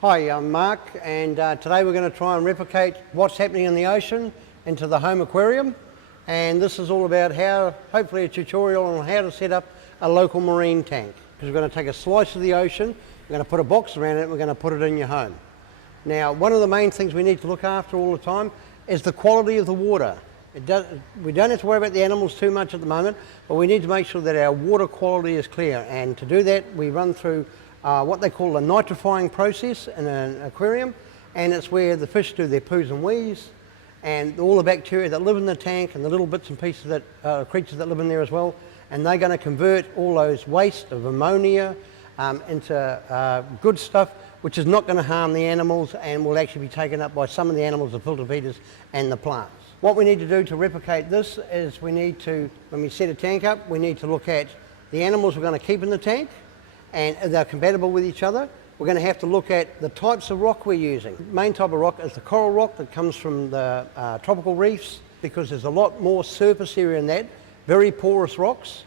Hi, I'm Mark, and today we're going to try and replicate what's happening in the ocean into the home aquarium. And this is all about how, hopefully a tutorial on how to set up a local marine tank. Because we're going to take a slice of the ocean, we're going to put a box around it, and we're going to put it in your home. Now, one of the main things we need to look after all the time is the quality of the water. We don't have to worry about the animals too much at the moment, but we need to make sure that our water quality is clear. And to do that, we run through what they call the nitrifying process in an aquarium, and it's where the fish do their poos and wees, and all the bacteria that live in the tank and the little bits and pieces that creatures that live in there as well, and they're going to convert all those waste of ammonia into good stuff, which is not going to harm the animals and will actually be taken up by some of the animals, the filter feeders and the plants. What we need to do to replicate this is we need to, when we set a tank up, we need to look at the animals we're going to keep in the tank, and if they're compatible with each other. We're going to have to look at the types of rock we're using. The main type of rock is the coral rock that comes from the tropical reefs, because there's a lot more surface area in that, very porous rocks,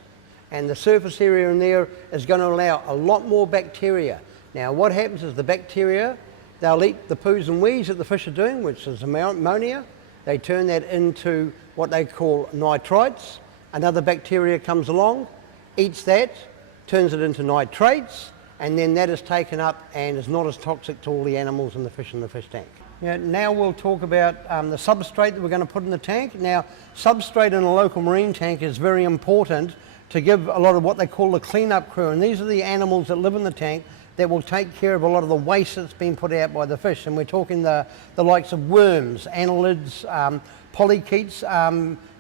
and the surface area in there is going to allow a lot more bacteria. Now what happens is the bacteria, they'll eat the poos and wees that the fish are doing, which is ammonia. They turn that into what they call nitrites. Another bacteria comes along, eats that, turns it into nitrates, and then that is taken up and is not as toxic to all the animals and the fish in the fish tank. Now we'll talk about the substrate that we're going to put in the tank. Now, substrate in a local marine tank is very important to give a lot of what they call the cleanup crew, and these are the animals that live in the tank that will take care of a lot of the waste that's been put out by the fish. And we're talking the likes of worms, annelids, polychaetes.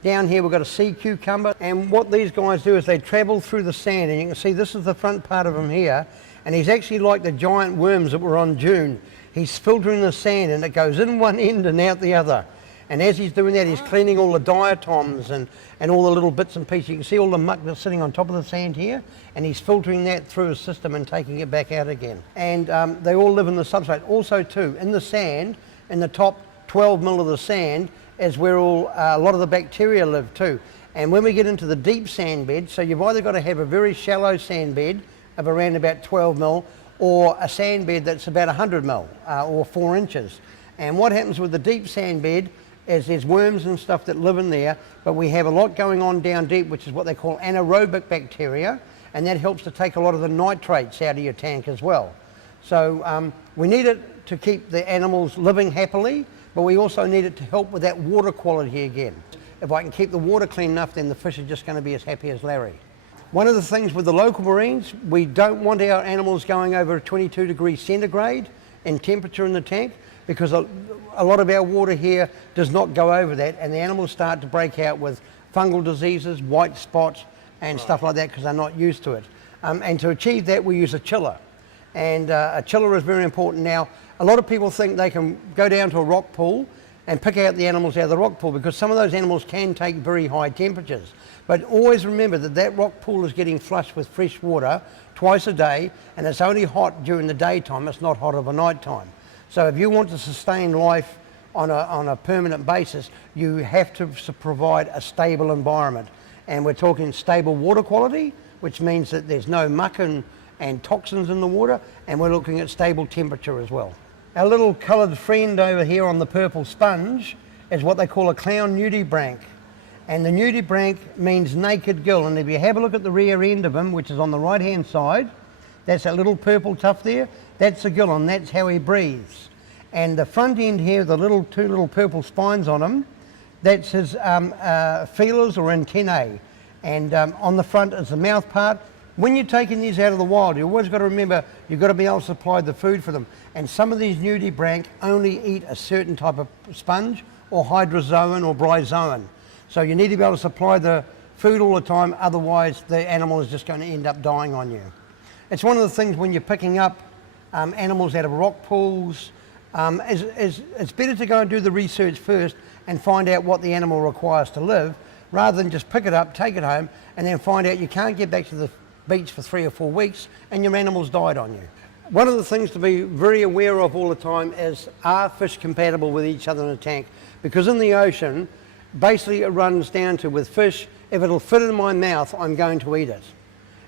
Down here we've got a sea cucumber, and what these guys do is they travel through the sand, and you can see this is the front part of him here, and he's actually like the giant worms that were on June. He's filtering the sand, and it goes in one end and out the other. And as he's doing that, he's cleaning all the diatoms and all the little bits and pieces. You can see all the muck that's sitting on top of the sand here, and he's filtering that through his system and taking it back out again. And they all live in the substrate. Also too, in the sand, in the top 12 mil of the sand, is where a lot of the bacteria live too. And when we get into the deep sand bed, so you've either got to have a very shallow sand bed of around about 12 mil, or a sand bed that's about 100 mil, or 4 inches. And what happens with the deep sand bed is there's worms and stuff that live in there, but we have a lot going on down deep, which is what they call anaerobic bacteria, and that helps to take a lot of the nitrates out of your tank as well. So we need it to keep the animals living happily, but we also need it to help with that water quality again. If I can keep the water clean enough, then the fish are just going to be as happy as Larry. One of the things with the local marines, we don't want our animals going over 22 degrees centigrade in temperature in the tank, because a lot of our water here does not go over that, and the animals start to break out with fungal diseases, white spots and stuff like that, because they're not used to it. And to achieve that, we use a chiller. And a chiller is very important. Now, a lot of people think they can go down to a rock pool and pick out the animals out of the rock pool, because some of those animals can take very high temperatures. But always remember that that rock pool is getting flushed with fresh water twice a day, and it's only hot during the daytime, it's not hot over night time. So if you want to sustain life on a permanent basis, you have to provide a stable environment. And we're talking stable water quality, which means that there's no muck and toxins in the water, and we're looking at stable temperature as well. Our little coloured friend over here on the purple sponge is what they call a clown nudibranch. And the nudibranch means naked gill, and if you have a look at the rear end of him, which is on the right hand side, that's that little purple tuft there, that's the gill, and that's how he breathes. And the front end here, the two little purple spines on him, that's his feelers or antennae. And on the front is the mouth part. When you're taking these out of the wild, you always got to remember you've got to be able to supply the food for them. And some of these nudibranch only eat a certain type of sponge, or hydrozoan or bryozoan. So you need to be able to supply the food all the time, otherwise the animal is just going to end up dying on you. It's one of the things when you're picking up animals out of rock pools, it's better to go and do the research first and find out what the animal requires to live, rather than just pick it up, take it home, and then find out you can't get back to the beach for 3 or 4 weeks and your animal's died on you. One of the things to be very aware of all the time is, are fish compatible with each other in a tank? Because in the ocean, basically it runs down to, with fish, if it'll fit in my mouth, I'm going to eat it.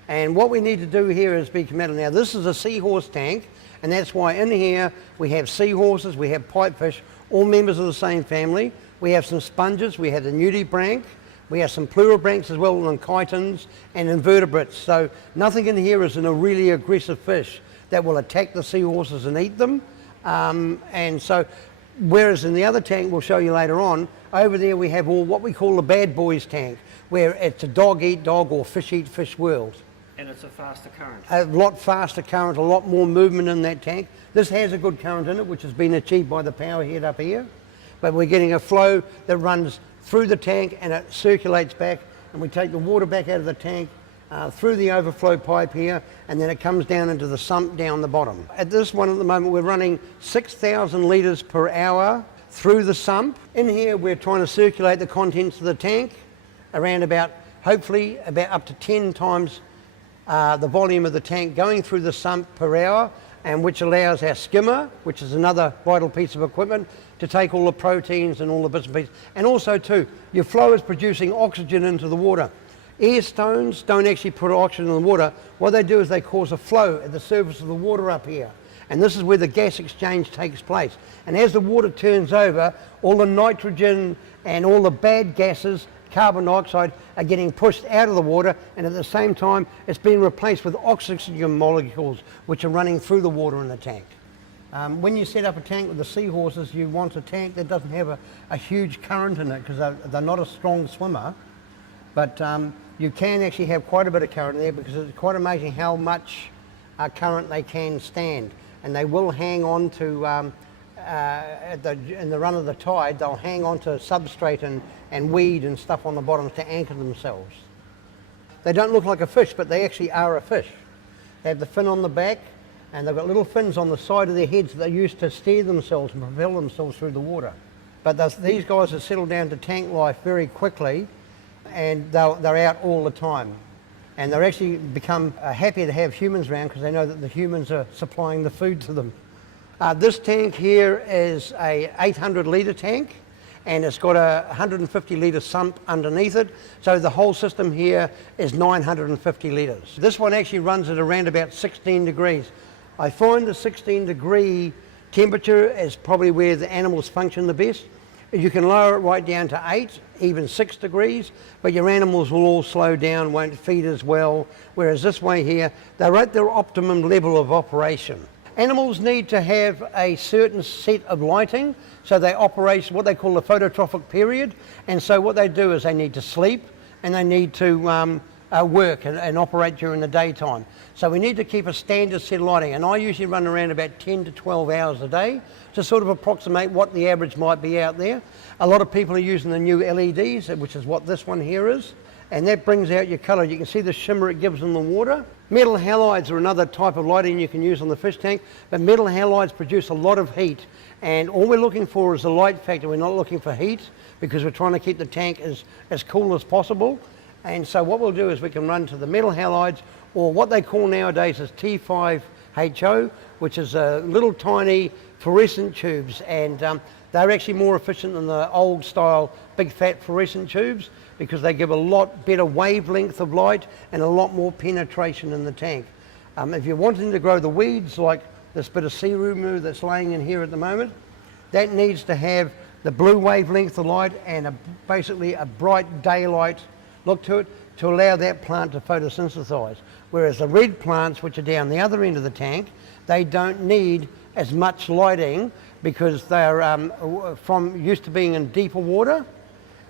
And what we need to do here is be compatible. Now this is a Seahorse tank, And that's why in here we have seahorses, we have pipefish, all members of the same family. We have some sponges, we have the nudibranch, we have some pluribranchs as well, and chitons and invertebrates. So nothing in here is in a really aggressive fish that will attack the seahorses and eat them. And so, whereas in the other tank we'll show you later on, over there we have all what we call the bad boys tank, where it's a dog eat dog or fish eat fish world. And it's a faster current. A lot faster current, a lot more movement in that tank. This has a good current in it, which has been achieved by the power head up here. But we're getting a flow that runs through the tank and it circulates back, and we take the water back out of the tank through the overflow pipe here, and then it comes down into the sump down the bottom. At this one at the moment we're running 6,000 litres per hour through the sump. In here we're trying to circulate the contents of the tank around about, hopefully about up to 10 times the volume of the tank going through the sump per hour, and which allows our skimmer, which is another vital piece of equipment, to take all the proteins and all the bits and pieces. And also too, your flow is producing oxygen into the water. Air stones don't actually put oxygen in the water. What they do is they cause a flow at the surface of the water up here. And this is where the gas exchange takes place. And as the water turns over, all the nitrogen and all the bad gases, carbon dioxide, are getting pushed out of the water, and at the same time it's being replaced with oxygen molecules which are running through the water in the tank. When you set up a tank with the seahorses, you want a tank that doesn't have a huge current in it, because they're not a strong swimmer, but you can actually have quite a bit of current there, because it's quite amazing how much current they can stand. And they will hang on to, in the run of the tide, they'll hang on to substrate and weed and stuff on the bottoms to anchor themselves. They don't look like a fish, but they actually are a fish. They have the fin on the back, and they've got little fins on the side of their heads that they use to steer themselves and propel themselves through the water. But these guys have settled down to tank life very quickly, and they're out all the time. And they're actually become happy to have humans around, because they know that the humans are supplying the food to them. This tank here is a 800 litre tank, and it's got a 150 litre sump underneath it, so the whole system here is 950 litres. This one actually runs at around about 16 degrees. I find the 16 degree temperature is probably where the animals function the best. You can lower it right down to 8, even 6 degrees, but your animals will all slow down, won't feed as well, whereas this way here, they're at their optimum level of operation. Animals need to have a certain set of lighting, so they operate what they call the phototrophic period, and so what they do is they need to sleep and they need to work and operate during the daytime. So we need to keep a standard set of lighting, and I usually run around about 10 to 12 hours a day to sort of approximate what the average might be out there. A lot of people are using the new LEDs, which is what this one here is, and that brings out your colour. You can see the shimmer it gives in the water. Metal halides are another type of lighting you can use on the fish tank, but metal halides produce a lot of heat, and all we're looking for is a light factor. We're not looking for heat, because we're trying to keep the tank as cool as possible. And so what we'll do is we can run to the metal halides, or what they call nowadays is T5HO, which is little tiny fluorescent tubes, and they're actually more efficient than the old style big fat fluorescent tubes, because they give a lot better wavelength of light and a lot more penetration in the tank. If you're wanting to grow the weeds, like this bit of searumu that's laying in here at the moment, that needs to have the blue wavelength of light and basically a bright daylight look to it to allow that plant to photosynthesize. Whereas the red plants, which are down the other end of the tank, they don't need as much lighting, because they're used to being in deeper water,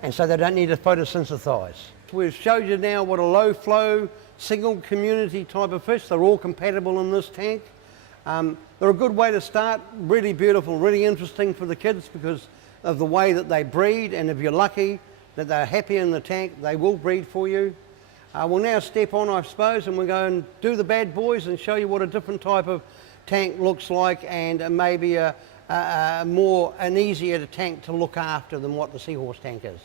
and so they don't need to photosynthesize. We've showed you now what a low flow, single community type of fish. They're all compatible in this tank. They're a good way to start, really beautiful, really interesting for the kids because of the way that they breed, and if you're lucky that they're happy in the tank, they will breed for you. We'll now step on, I suppose, and we'll go and do the bad boys and show you what a different type of tank looks like, and maybe an easier tank to look after than what the Seahorse tank is.